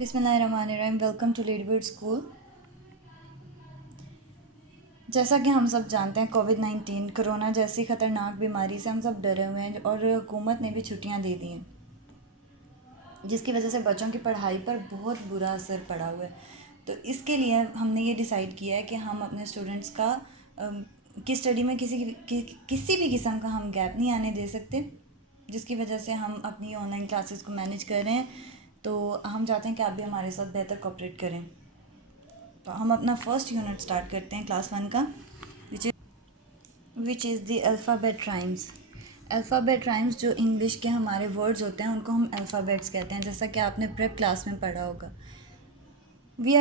बिस्मिल्लाहिर्रहमानिर्रहीम। Welcome to ladybird school. जैसा कि हम सब जानते हैं, कोविड-19 कोरोना जैसी ख़तरनाक बीमारी से हम सब डरे हुए हैं और हुकूमत ने भी छुट्टियां दे दी हैं, जिसकी वजह से बच्चों की पढ़ाई पर बहुत बुरा असर पड़ा हुआ है। तो इसके लिए हमने ये डिसाइड किया है कि हम अपने स्टूडेंट्स का की स्टडी में किसी भी किस्म का हम गैप नहीं आने दे सकते, जिसकी वजह से हम अपनी ऑनलाइन क्लासेस को मैनेज कर रहे हैं। तो हम चाहते हैं कि आप भी हमारे साथ बेहतर कोऑपरेट करें। तो हम अपना फर्स्ट यूनिट स्टार्ट करते हैं क्लास 1 का, which is the alphabet rhymes. Alphabet rhymes जो इंग्लिश के हमारे वर्ड्स होते हैं उनको हम अल्फ़ाबेट्स कहते हैं, जैसा कि आपने प्रेप क्लास में पढ़ा होगा। वी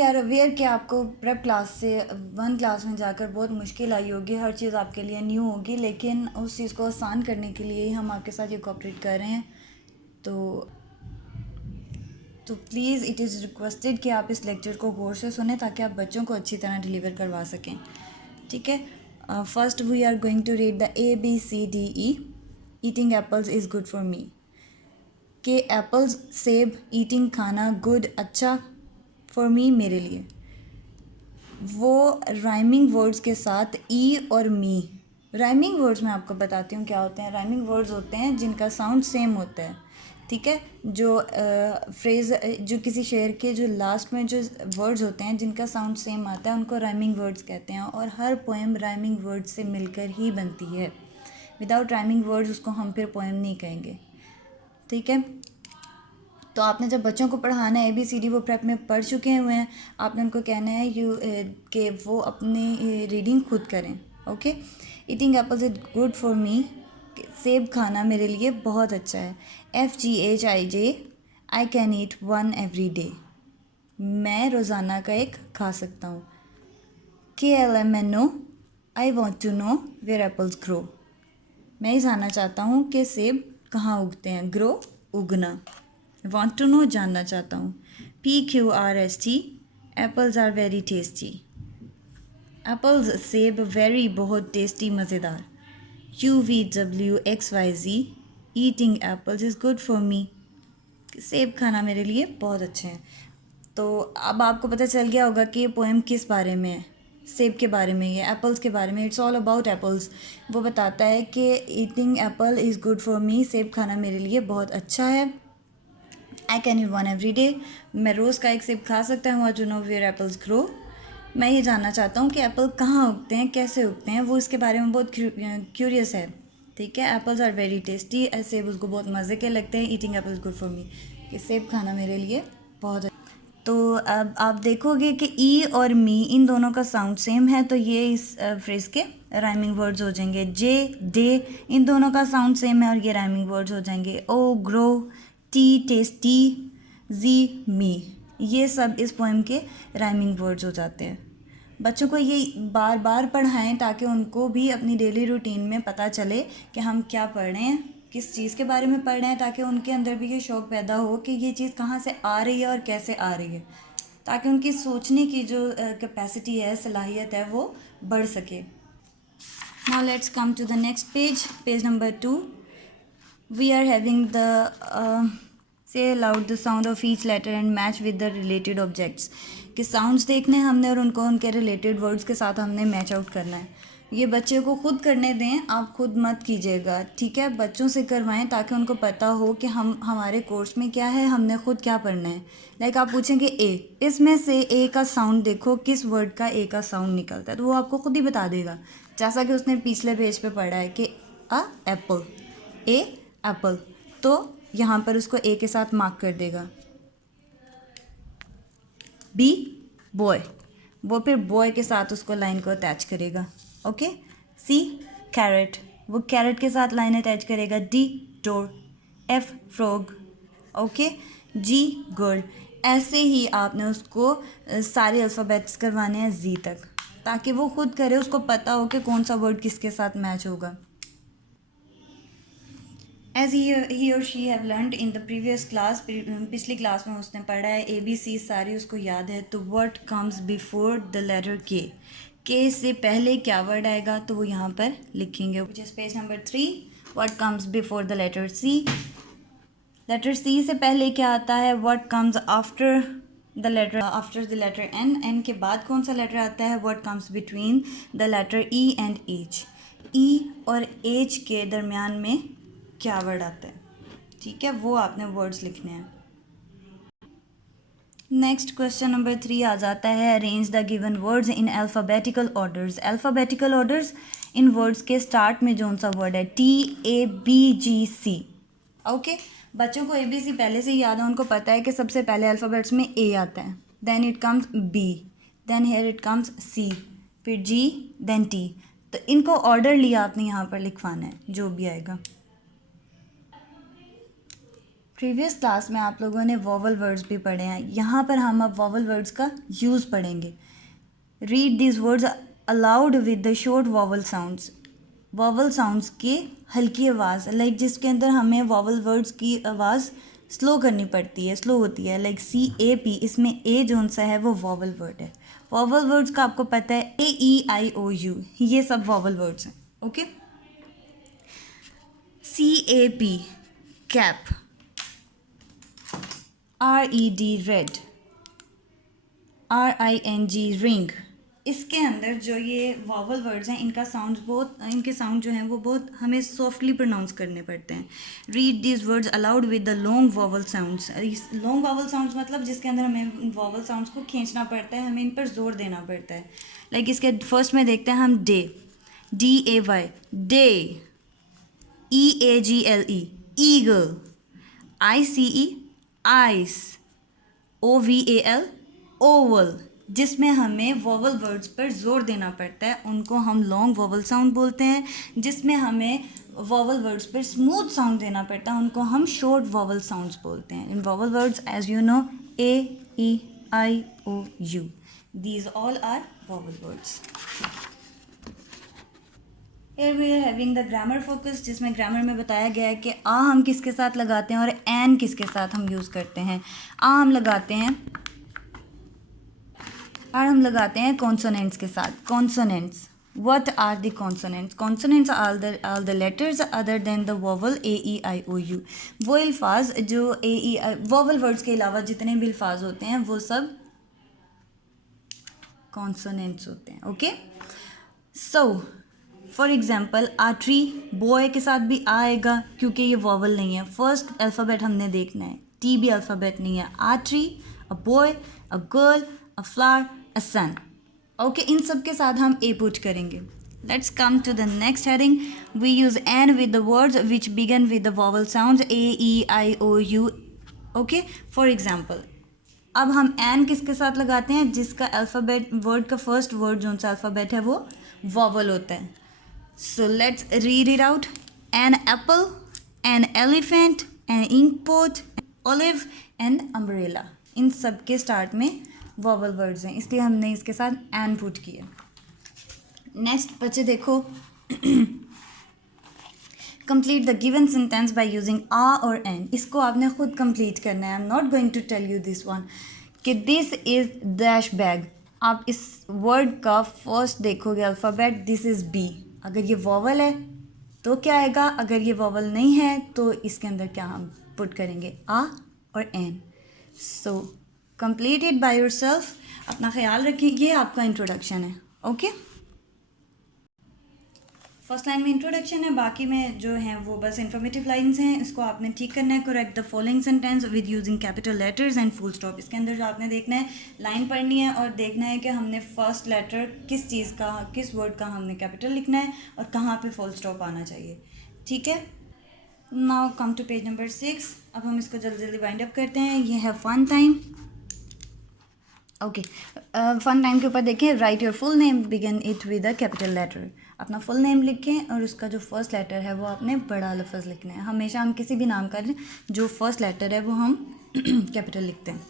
आर अवेयर कि आपको प्रेप क्लास से 1 क्लास में जाकर बहुत मुश्किल आई होगी, हर चीज़ आपके लिए न्यू होगी, लेकिन उस चीज़ को आसान करने के लिए ही हम आपके साथ ये कोऑपरेट कर रहे हैं। तो प्लीज़ इट इज़ रिक्वेस्टेड कि आप इस लेक्चर को गौर से सुने ताकि आप बच्चों को अच्छी तरह डिलीवर करवा सकें। ठीक है, first we are going to read the ABCDE। Eating apples is good for me. के एप्पल्स सेब, ईटिंग खाना, गुड अच्छा, फॉर मी मेरे लिए। वो राइमिंग वर्ड्स के साथ ई और मी। राइमिंग वर्ड्स मैं आपको बताती हूँ क्या होते हैं। राइमिंग वर्ड्स होते हैं जिनका साउंड सेम होता है। ठीक है, जो फ्रेज़ जो किसी शेर के जो लास्ट में जो वर्ड्स होते हैं जिनका साउंड सेम आता है उनको राइमिंग वर्ड्स कहते हैं। और हर पोएम राइमिंग वर्ड्स से मिलकर ही बनती है। विदाउट राइमिंग वर्ड्स उसको हम फिर पोएम नहीं कहेंगे। ठीक है, तो आपने जब बच्चों को पढ़ाना है ABCD वो प्रेप में पढ़ चुके हुए हैं, आपने उनको कहना है कि वो अपनी रीडिंग खुद करें। Okay, eating apples is good for me. सेब खाना मेरे लिए बहुत अच्छा है। FGHIJ I can eat 1 every day. मैं रोज़ाना का एक खा सकता हूँ। KLMNO I want to know where apples grow. मैं ये जानना चाहता हूँ कि सेब कहाँ उगते हैं। Grow Ugna, want to no जानना चाहता हूँ। PQRST apples are very tasty. Apples सेब वेरी बहुत टेस्टी मज़ेदार। UVWXYZ eating apples is good for me. सेब खाना मेरे लिए बहुत अच्छे हैं। तो अब आपको पता चल गया होगा कि ये पोएम किस बारे में है। सेब के बारे में, ये एप्पल्स के बारे में। It's all about apples. वो बताता है कि eating apple is good for me. सेब खाना मेरे लिए बहुत अच्छा है। I can eat 1 every day. मैं रोज़ का एक सेब खा सकता हूँ। To know where apples grow. मैं ये जानना चाहता हूँ कि एप्पल कहाँ उगते हैं, कैसे उगते हैं। वो इसके बारे में बहुत क्यूरियस है। ठीक है, एप्पल्स आर वेरी टेस्टी। सेब उसको बहुत मज़े के लगते हैं। ईटिंग एप्पल्स गुड फॉर मी, कि सेब खाना मेरे लिए बहुत। तो अब आप देखोगे कि ई और मी इन दोनों का साउंड सेम है, तो ये इस फ्रेज़ के राइमिंग वर्ड्स हो जाएंगे। जे डे इन दोनों का साउंड सेम है और ये राइमिंग वर्ड्स हो जाएंगे। ओ ग्रो, टी टेस्टी, जी मी, ये सब इस पोएम के राइमिंग वर्ड्स हो जाते हैं। बच्चों को ये बार बार पढ़ाएं ताकि उनको भी अपनी डेली रूटीन में पता चले कि हम क्या पढ़ रहे हैं, किस चीज़ के बारे में पढ़ रहे हैं, ताकि उनके अंदर भी ये शौक़ पैदा हो कि ये चीज़ कहाँ से आ रही है और कैसे आ रही है, ताकि उनकी सोचने की जो कैपेसिटी है, सलाहियत है, वो बढ़ सके। Now let's come to the next page, page number 2। We are having the say aloud the sound of each letter and match with the related objects. कि साउंड्स देखने हमने और उनको उनके रिलेटेड वर्ड्स के साथ हमने मैच आउट करना है। ये बच्चे को खुद करने दें, आप खुद मत कीजिएगा। ठीक है, बच्चों से करवाएं ताकि उनको पता हो कि हमारे कोर्स में क्या है, हमने खुद क्या पढ़ना है। लाइक आप पूछेंगे ए, इसमें से ए का साउंड देखो, किस वर्ड का ए का साउंड निकलता है, तो वो आपको खुद ही बता देगा, जैसा कि उसने पिछले पेज पे पढ़ा है कि एप्पल, ए एप्पल, तो यहाँ पर उसको ए के साथ मार्क कर देगा। बी बॉय, वो फिर बॉय के साथ उसको लाइन को अटैच करेगा। ओके, सी कैरेट, वो कैरेट के साथ लाइन अटैच करेगा। D door, F frog, okay, G girl. ऐसे ही आपने उसको सारे अल्फ़ाबेट्स करवाने हैं जी तक, ताकि वो खुद करे, उसको पता हो कि कौन सा वर्ड किसके साथ मैच होगा। एज ही और she have learned in the previous class, पिछली क्लास में उसने पढ़ा है ABC सारी उसको याद है। तो what comes before the letter K से पहले क्या वर्ड आएगा, तो वो यहाँ पर लिखेंगे, which is page number 3। What comes before the letter C। Letter C से पहले क्या आता है? What comes after the letter N? N के बाद कौन सा लेटर आता है? What comes between the letter E and H? E और एच के दरमियान में क्या वर्ड आता है? ठीक है, वो आपने वर्ड्स लिखने हैं। नेक्स्ट क्वेश्चन नंबर 3 आ जाता है, arrange the given words in alphabetical orders. Alphabetical orders, in words के स्टार्ट में जौन सा वर्ड है? TABGC। ओके, बच्चों को ABC पहले से ही याद है, उनको पता है कि सबसे पहले अल्फ़ाबेट्स में A आता है, then it comes B, then here it comes C, फिर G, देन T। तो इनको ऑर्डर लिया आपने यहाँ पर लिखवाना है, जो भी आएगा। प्रीवियस क्लास में आप लोगों ने वॉवल वर्ड्स भी पढ़े हैं, यहाँ पर हम अब वॉवल वर्ड्स का यूज़ पढ़ेंगे। Read this words allowed with the short vowel sounds. Vowel sounds की हल्की आवाज़, लाइक जिसके अंदर हमें वॉवल वर्ड्स की आवाज़ स्लो करनी पड़ती है, स्लो होती है, लाइक CAP, इसमें A जोन सा है वो वॉवल वर्ड है। वॉवल वर्ड्स का आपको पता है AEIOU, ये सब वॉवल वर्ड्स हैं। Okay, CAP cap, RED red, RING ring. इसके अंदर जो ये वॉवल वर्ड्स हैं, इनका साउंड्स बहुत, इनके साउंड जो हैं वो बहुत हमें सॉफ्टली प्रोनाउंस करने पड़ते हैं। Read this words allowed with the long vowel sounds. Long vowel sounds मतलब जिसके अंदर हमें वॉवल साउंड्स को खींचना पड़ता है, हमें इन पर जोर देना पड़ता है। लाइक इसके फर्स्ट में देखते हैं हम day, DAY, day, EAGLE, eagle, ICE, ice, OVAL, Oval. जिसमें हमें वॉवल वर्ड्स पर जोर देना पड़ता है, उनको हम लॉन्ग वॉवल साउंड बोलते हैं। जिसमें हमें वॉवल वर्ड्स पर स्मूथ साउंड देना पड़ता है, उनको हम शॉर्ट वॉवल साउंड्स बोलते हैं। In vowel words, as you know, AEIOU, these all are vowel words. Here we are having the grammar focus, जिसमें ग्रामर में बताया गया है कि आ हम किसके साथ लगाते हैं और एन किसके साथ हम यूज़ करते हैं। आ हम लगाते हैं, आर हम लगाते हैं कॉन्सोनेंट्स के साथ। Consonants, what are the consonants? Consonants are the letters other than the vowel AEIOU। वो अल्फाज जो वॉवल वर्ड्स के अलावा जितने भी अल्फाज होते हैं वो सब कॉन्सोनेंट्स होते हैं। Okay, so for example a tree, boy के साथ भी आ आएगा क्योंकि ये वॉवल नहीं है। फर्स्ट अल्फ़ाबेट हमने देखना है, टी भी अल्फ़ाबेट नहीं है। A tree, a boy, a girl, a flower, a sun. Okay, इन सब के साथ हम ए पुट करेंगे। Let's come to the next heading. We use an with the words which begin with the vowel sounds AEIOU। Okay, for example अब हम an किसके साथ लगाते हैं? जिसका अल्फ़ाबेट, वर्ड का फर्स्ट वर्ड जो सा अल्फ़ाबेट है वो वॉवल होता है। So let's read it out. An apple, an elephant, an inkpot, an olive, and umbrella. इन सब के स्टार्ट में वॉवल वर्ड्स हैं, इसलिए हमने इसके साथ एन पुट किया। नेक्स्ट बच्चे देखो, complete the given sentence by using a और एन। इसको आपने खुद कंप्लीट करना है। I am not going to tell you this one कि दिस इज डैश बैग। आप इस वर्ड का फर्स्ट देखोगे अल्फ़ाबेट, दिस इज़ बी। अगर ये वॉवल है तो क्या आएगा, अगर ये वॉवल नहीं है तो इसके अंदर क्या हम पुट करेंगे? आ और an. So complete it by yourself. अपना ख्याल रखिए, ये आपका इंट्रोडक्शन है। ओके, फर्स्ट लाइन में इंट्रोडक्शन है, बाकी में जो हैं वो बस इन्फॉर्मेटिव लाइंस हैं। इसको आपने ठीक करना है। Correct the following sentence with using capital letters and full stop. इसके अंदर जो आपने देखना है, लाइन पढ़नी है और देखना है कि हमने फर्स्ट लेटर किस चीज़ का, किस वर्ड का हमने कैपिटल लिखना है और कहाँ पे फुल स्टॉप आना चाहिए। ठीक है, now come to page number 6। अब हम इसको जल्दी जल्दी वाइंड अप करते हैं। ये है fun time. Okay, fun time के ऊपर देखें, write your full name, begin it with a capital letter. अपना फुल नेम लिखें और उसका जो फर्स्ट लेटर है वो आपने बड़ा लफ्ज़ लिखना है। हमेशा हम किसी भी नाम का जो फर्स्ट लेटर है वो हम कैपिटल लिखते हैं।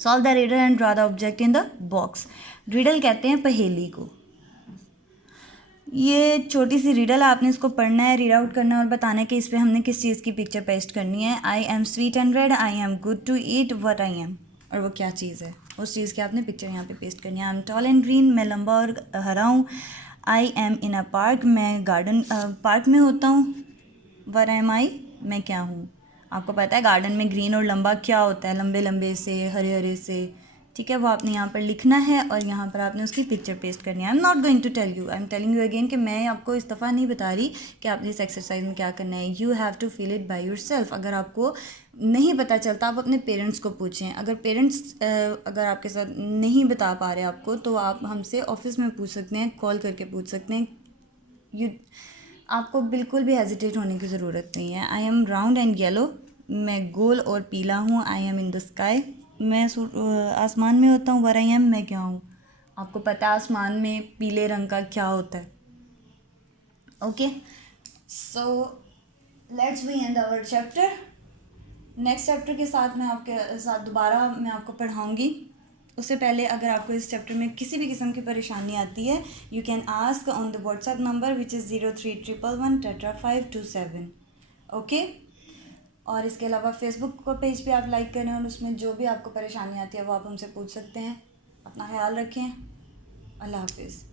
Solve the riddle and draw the object in the box. Riddle कहते हैं पहेली को। ये छोटी सी रीडल, आपने इसको पढ़ना है, रीड आउट करना है और बताना है कि इस पर हमने किस चीज़ की पिक्चर पेस्ट करनी है। I am sweet and red, I am good to eat, what I am, और वो क्या चीज़ है, उस चीज़ की आपने पिक्चर यहाँ पे पेस्ट करनी है। I am tall and green, मैं लंबा और हरा हूँ। I am in a park, मैं गार्डन पार्क में होता हूँ। व्हाट एम आई, मैं क्या हूँ। आपको पता है गार्डन में ग्रीन और लंबा क्या होता है, लंबे लंबे से, हरे हरे से, ठीक है। वो आपने यहाँ पर लिखना है और यहाँ पर आपने उसकी पिक्चर पेस्ट करनी है। I am not going to tell you, I am telling you again कि मैं आपको इस दफ़ा नहीं बता रही कि आपने इस एक्सरसाइज में क्या करना है। You have to feel it by yourself. अगर आपको नहीं पता चलता आप अपने पेरेंट्स को पूछें। अगर पेरेंट्स अगर आपके साथ नहीं बता पा रहे आपको तो आप हमसे ऑफिस में पूछ सकते हैं, कॉल करके पूछ सकते हैं। यू आपको बिल्कुल भी हेजिटेट होने की ज़रूरत नहीं है। I M round and yellow, मैं गोल और पीला हूँ। I am in the sky, मैं आसमान में होता हूँ। वर आई एम, मैं क्या हूँ। आपको पता है आसमान में पीले रंग का क्या होता है। Okay, so let's we end our chapter. Next chapter के साथ मैं आपके साथ दोबारा मैं आपको पढ़ाऊँगी। उससे पहले अगर आपको इस चैप्टर में किसी भी किस्म की परेशानी आती है, you can ask on the WhatsApp number which is 031111 okay. और इसके अलावा फेसबुक का पेज पे आप लाइक करें और उसमें जो भी आपको परेशानी आती है वो आप हमसे पूछ सकते हैं। अपना ख्याल रखें। अल्लाह हाफिज़।